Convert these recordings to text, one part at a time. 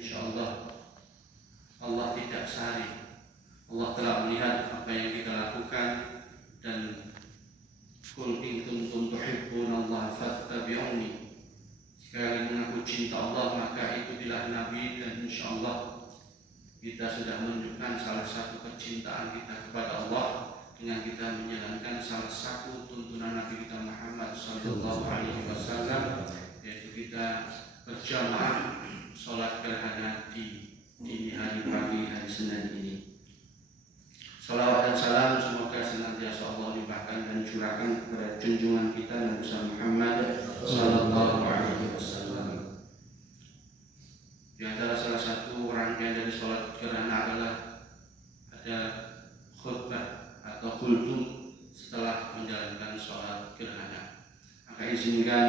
Insyaallah Allah tidak sehari. Allah telah melihat apa yang kita lakukan, dan qul in kuntum tuhibbunallaha fattabi'uni. Jika mengaku cinta Allah, maka ikutilah Nabi, dan insyaallah kita sudah menunjukkan salah satu kecintaan kita kepada Allah dengan kita menjalankan salah satu tuntunan Nabi kita Muhammad sallallahu alaihi wasallam, yaitu kita berjamaah sholat gerhana di dini hari pagi hari Senin ini. Salawat dan salam semoga senantiasa Allah limpahkan dan curahkan kepada junjungan kita Nabi Muhammad sallallahu alaihi wasallam. Di antara salah satu rangkaian dari sholat gerhana adalah ada khutbah atau khultum setelah menjalankan sholat gerhana. Maka izinkan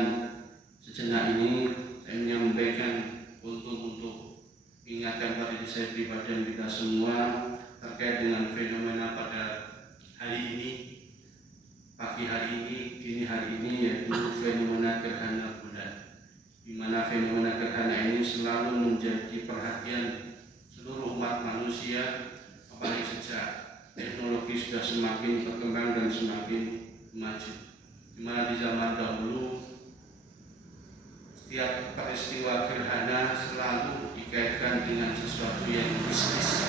sejenak ini saya menyampaikan untuk mengingatkan pada diri saya pribadi dan kita semua terkait dengan fenomena pada hari ini, pagi hari ini, dini hari ini, yaitu fenomena gerhana bulan, di mana fenomena gerhana ini selalu menjadi perhatian seluruh umat manusia, apalagi sejak teknologi sudah semakin berkembang dan semakin maju. Di mana di zaman dahulu setiap peristiwa gerhana selalu dikaitkan dengan sesuatu yang mistis,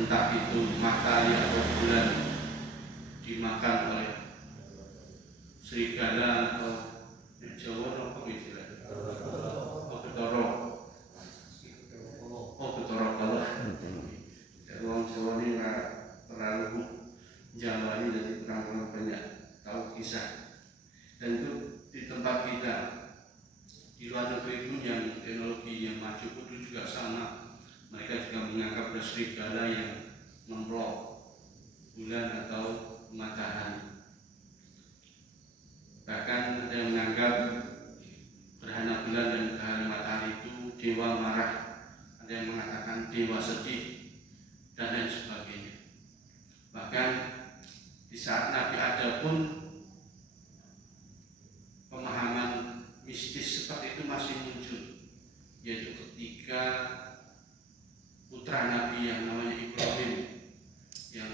entah itu matahari atau bulan dimakan oleh serigala atau Jawa apa istilahnya? Betoro kalau orang Jawa ini terlalu Jawa ini jadi kurang banyak tahu kisah. Dan itu di tempat kita di luar negeri pun yang teknologi yang maju pun juga sama, mereka juga menganggap ada serigala yang memblok bulan atau matahari. Bahkan ada yang menganggap gerhana bulan dan gerhana matahari itu dewa marah, ada yang mengatakan dewa sedih, dan lain sebagainya. Bahkan di saat Nabi ada pun pemahaman mistis seperti itu masih muncul, yaitu ketika putra Nabi yang namanya Ibrahim, yang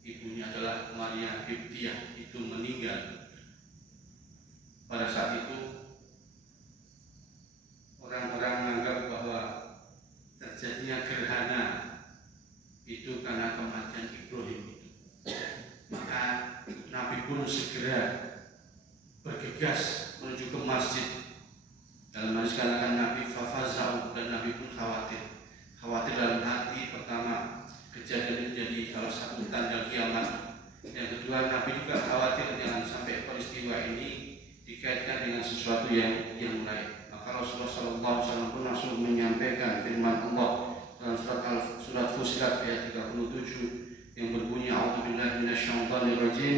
ibunya adalah Maria Qibtiyah, itu meninggal. Pada saat itu orang-orang menganggap bahwa terjadinya gerhana itu karena kematian Ibrahim. Maka Nabi pun segera bergegas menuju ke masjid. Dalam hadis katakan Nabi fafazau, dan Nabi pun khawatir dalam hati. Pertama, kejadian ini jadi salah satu tanda kiamat. Yang kedua, Nabi juga khawatir jangan sampai peristiwa ini dikaitkan dengan sesuatu yang lain. Maka Rasulullah SAW pun langsung menyampaikan firman Allah dalam surat Fussilat ayat 37 yang berbunyi a'udzubillahi minasyaitonirrajim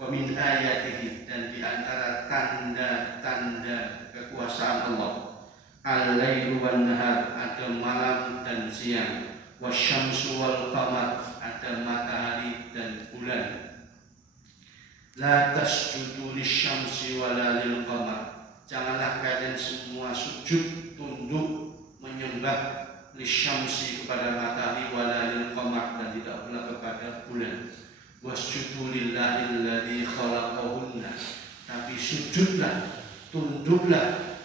wa min ayatihi, dan di antara tanda-tanda kekuasaan Allah al-lailu wan nahar, ada malam dan siang, wasyamsu wal qamar, ada matahari dan bulan. La tasjudu lisyamsi wala lil qamar, janganlah kalian semua sujud tunduk menyembah lisyamsi kepada matahari wala lil qamar, dan tidak pula kepada bulan. Wasjudu lillahi alladzi khalaqahunna, tapi sujudlah, tunduklah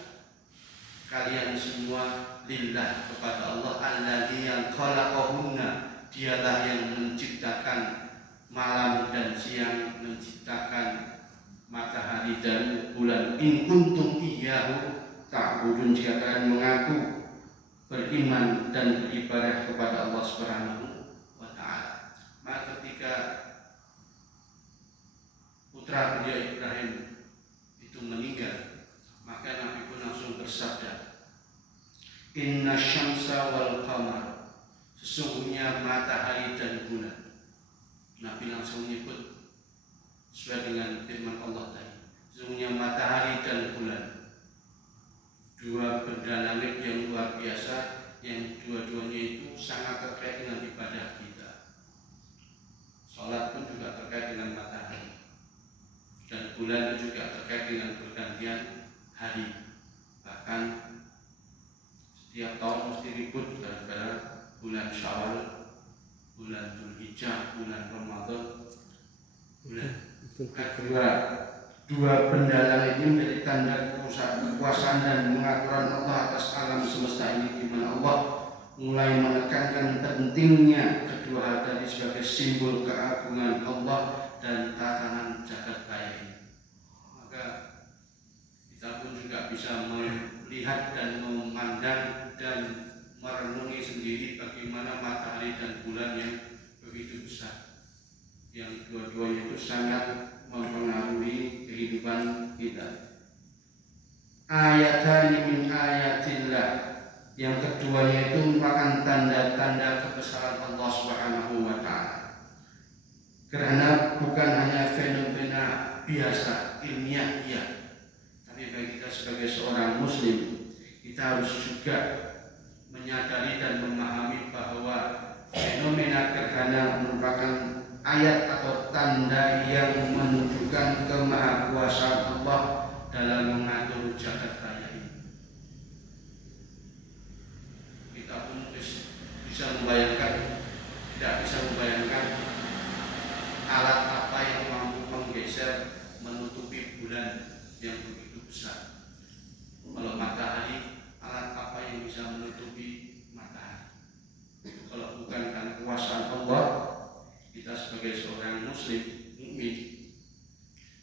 kalian semua lillah, kepada Allah alladzi yang khalaqahunna, dialah yang menciptakan malam dan siang, menciptakan matahari dan bulan. In kuntum iyyahu ta'budun, jika kalian mengaku beriman dan beribadah kepada Allah Subhanahu wa taala. Maka ketika putra beliau Ibrahim itu meninggal, maka Nabi pun langsung bersabda, inna syamsa wal qamar, sesungguhnya matahari dan bulan. Nabi langsung menyebut sesuai dengan firman Allah tadi, sesungguhnya matahari dan bulan, dua benda langit yang luar biasa, yang dua-duanya itu sangat terkait dengan ibadah kita. Salat pun juga terkait dengan matahari, dan bulan juga terkait dengan pergantian hari. Bahkan setiap tahun mesti ribut Syawal, bulan Dzulhijjah, bulan Ramadan, bulan dua benda langit ini menjadi tanda kekuasaan dan pengaturan Allah atas alam semesta ini, di mana Allah mulai menekankan pentingnya kedua hal tadi sebagai simbol keagungan Allah dan tatanan jagat raya ini. Maka kita pun juga bisa melihat dan memandang dan merenungi sendiri bagaimana matahari dan bulan yang begitu besar, yang dua-duanya itu sangat mempengaruhi kehidupan kita. Ayatani min ayatillah, yang keduanya itu merupakan tanda-tanda kebesaran Allah Subhanahu wa ta'ala. Karena bukan hanya fenomena biasa, ilmiah, iya, tapi bagi kita sebagai seorang muslim, kita harus juga menyadari dan memahami bahwa fenomena gerhana merupakan ayat atau tanda yang menunjukkan kemahakuasaan Allah dalam mengatur jagat raya ini. Kita pun bisa membayangkan, tidak bisa membayangkan alat apa yang mampu menggeser, menutupi bulan yang begitu besar. Kalau matahari, alat apa yang bisa menutupi matahari? Kalau bukan karena kekuasaan Allah, kita sebagai seorang muslim, mukmin,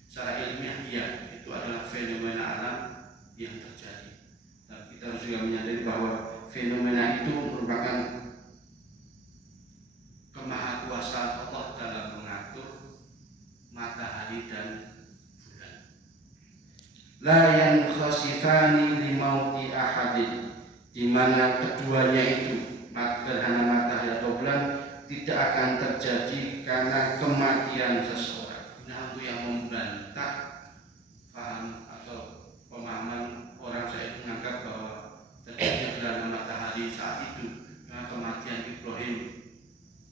secara ilmiah iya, itu adalah fenomena alam yang terjadi. Dan kita harus juga menyadari bahwa fenomena itu merupakan kemahakuasaan Allah dalam mengatur matahari dan bulan. La yankhasifani limauti ahadin, di mana keduanya itu, gerhana matahari atau bulan, tidak akan terjadi karena kematian seseorang. Nah, itu yang membantah paham atau pemahaman orang saya menganggap bahwa terjadi gerhana matahari saat itu karena kematian Ibrahim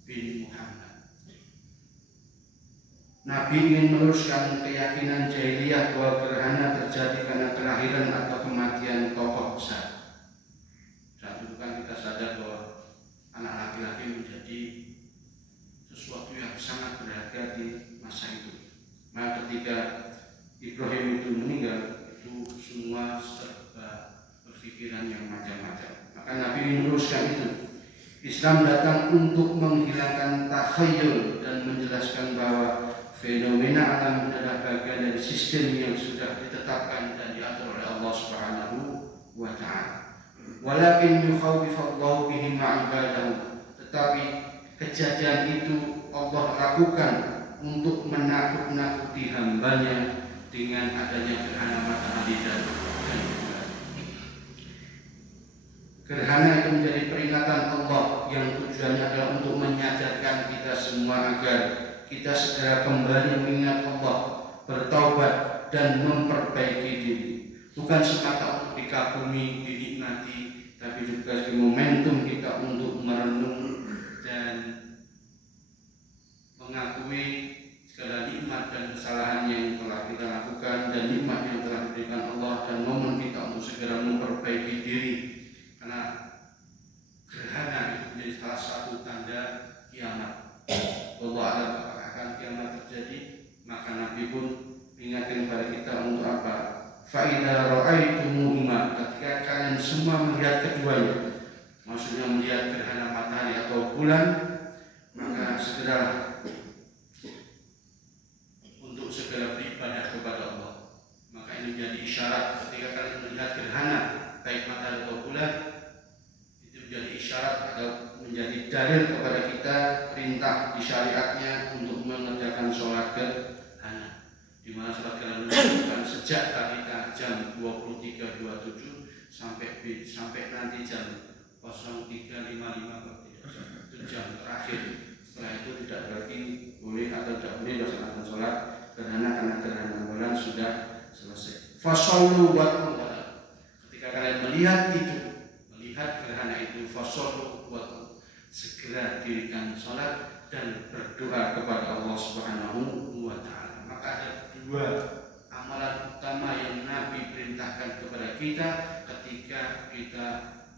bin Muhammad. Nabi ingin meluruskan keyakinan jahiliyah bahwa gerhana terjadi karena kelahiran atau kematian tokoh besar. Saat itu kan kita sadar bahwa anak laki-laki menjadi sesuatu yang sangat berharga di masa itu. Maka ketika Ibrahim itu meninggal, itu semua serba berpikiran yang macam-macam. Maka Nabi ingin meluruskan itu. Islam datang untuk menghilangkan takhayul dan menjelaskan bahwa fenomena alam adalah bagian dari sistem yang sudah ditetapkan dan diatur oleh Allah Subhanahu wa ta'ala. Walakin yukhawifallahu bihi ma'ibadahu, tetapi kejadian itu Allah lakukan untuk menakut-nakuti hambanya dengan adanya gerhana matahari dan bulan. Gerhana itu menjadi peringatan Allah yang tujuannya adalah untuk menyadarkan kita semua agar kita segera kembali mengingat Allah, bertaubat dan memperbaiki diri. Bukan semata untuk dikagumi, dinikmati, tapi juga sebagai momentum kita untuk merenung dan mengakui segala nikmat dan kesalahan yang telah kita lakukan dan nikmat yang telah diberikan Allah, dan momen kita untuk segera memperbaiki diri. Karena gerhana itu menjadi salah satu tanda kiamat. Allah akan kiamat terjadi, maka Nabi pun ingatkan kepada kita untuk apa? Fa'idha ra'aitumuhuma, ketika kalian semua melihat keduanya, maksudnya melihat gerhana matahari atau bulan, maka segera untuk segera beribadah kepada Allah. Maka ini menjadi isyarat ketika kalian melihat gerhana baik matahari atau bulan, itu menjadi isyarat atau menjadi dalil kepada kita perintah di syariatnya untuk mengerjakan sholat gerhana, di mana sholat gerhana dilakukan sejak tadi jam 23.27 sampai nanti jam 03.55, itu jam terakhir. Setelah itu tidak lagi boleh atau tidak boleh melaksanakan sholat gerhana karena gerhana bulan sudah selesai. Fasallu wa ketika kalian melihat itu, melihat gerhana itu, fasallu wa segera dirikan sholat dan berdoa kepada Allah Subhanahu wa ta'ala. Maka ada dua amalan utama yang Nabi perintahkan kepada kita ketika kita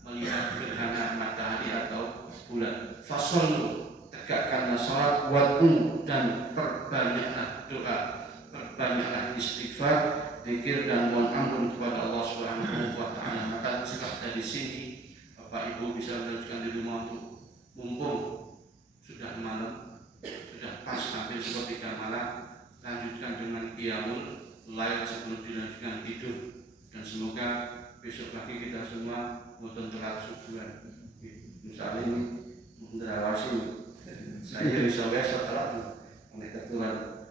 melihat gerhana matahari atau bulan. fasallu, tegakkanlah salat, wad'u, dan perbanyaklah doa, perbanyaklah istighfar, zikir dan mohon ampun kepada Allah Subhanahu wa taala. Maka sikap dari sini Bapak Ibu bisa melanjutkan di rumah untuk mumpung sudah malam, sudah pas hampir sepertiga malam, lanjutkan dengan qiyamul lail sebelum dilanjutkan tidur, dan semoga besok pagi kita semua mboten telat subuhan. Misalnya ini mendrawasi saya bisa setelah oleh ketuan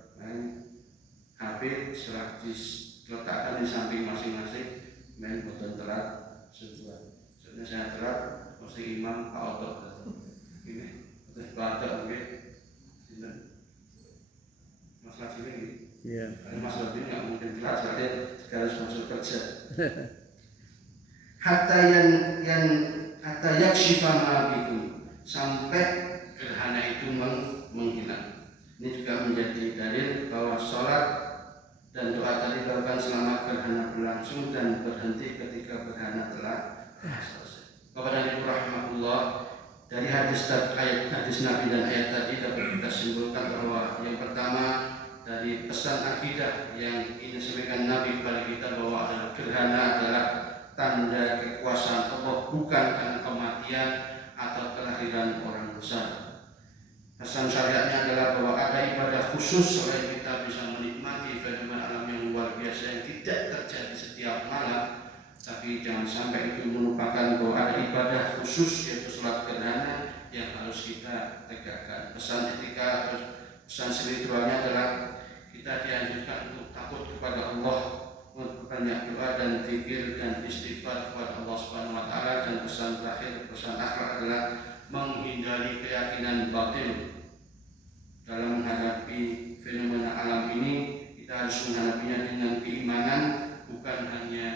HP setelah diletakkan di samping masing-masing, main mboten telat subuhan. Soalnya saya telat, pasti imam Pak Oto ini terus Pak Oto mungkin Mas Lajim ini. Iya. Mas Lajim nggak mungkin telat, soalnya harus masuk kerja. Hatta yakshifa ma bikum, sampai gerhana itu menghilang. Ini juga menjadi dalil bahwa sholat dan doa tadi dilakukan selama gerhana berlangsung dan berhenti ketika gerhana telah selesai. Kepada Ibu rahmatullah, dari hadis Nabi dan ayat tadi dapat kita simpulkan bahwa yang pertama dari pesan akidah yang ini disampaikan Nabi kepada kita bahwa adalah gerhana adalah tanda kekuasaan Allah, bukan karena kematian atau kelahiran orang besar. Pesan syariatnya adalah bahwa ada ibadah khusus selain kita bisa menikmati fenomena alam yang luar biasa yang tidak terjadi setiap malam, tapi jangan sampai itu melupakan bahwa ada ibadah khusus yaitu sholat gerhana yang harus kita tegakkan. Pesan etika, pesan spiritualnya adalah kita dianjurkan untuk takut kepada Allah, banyak doa dan zikir dan istighfar kepada Allah Subhanahu wa taala. Dan pesan terakhir, pesan akhlak adalah menghindari keyakinan batil. Dalam menghadapi fenomena alam ini, kita harus menghadapinya dengan keimanan, bukan hanya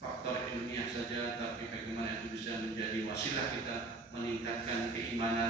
faktor ilmiah saja, tapi bagaimana itu bisa menjadi wasilah kita meningkatkan keimanan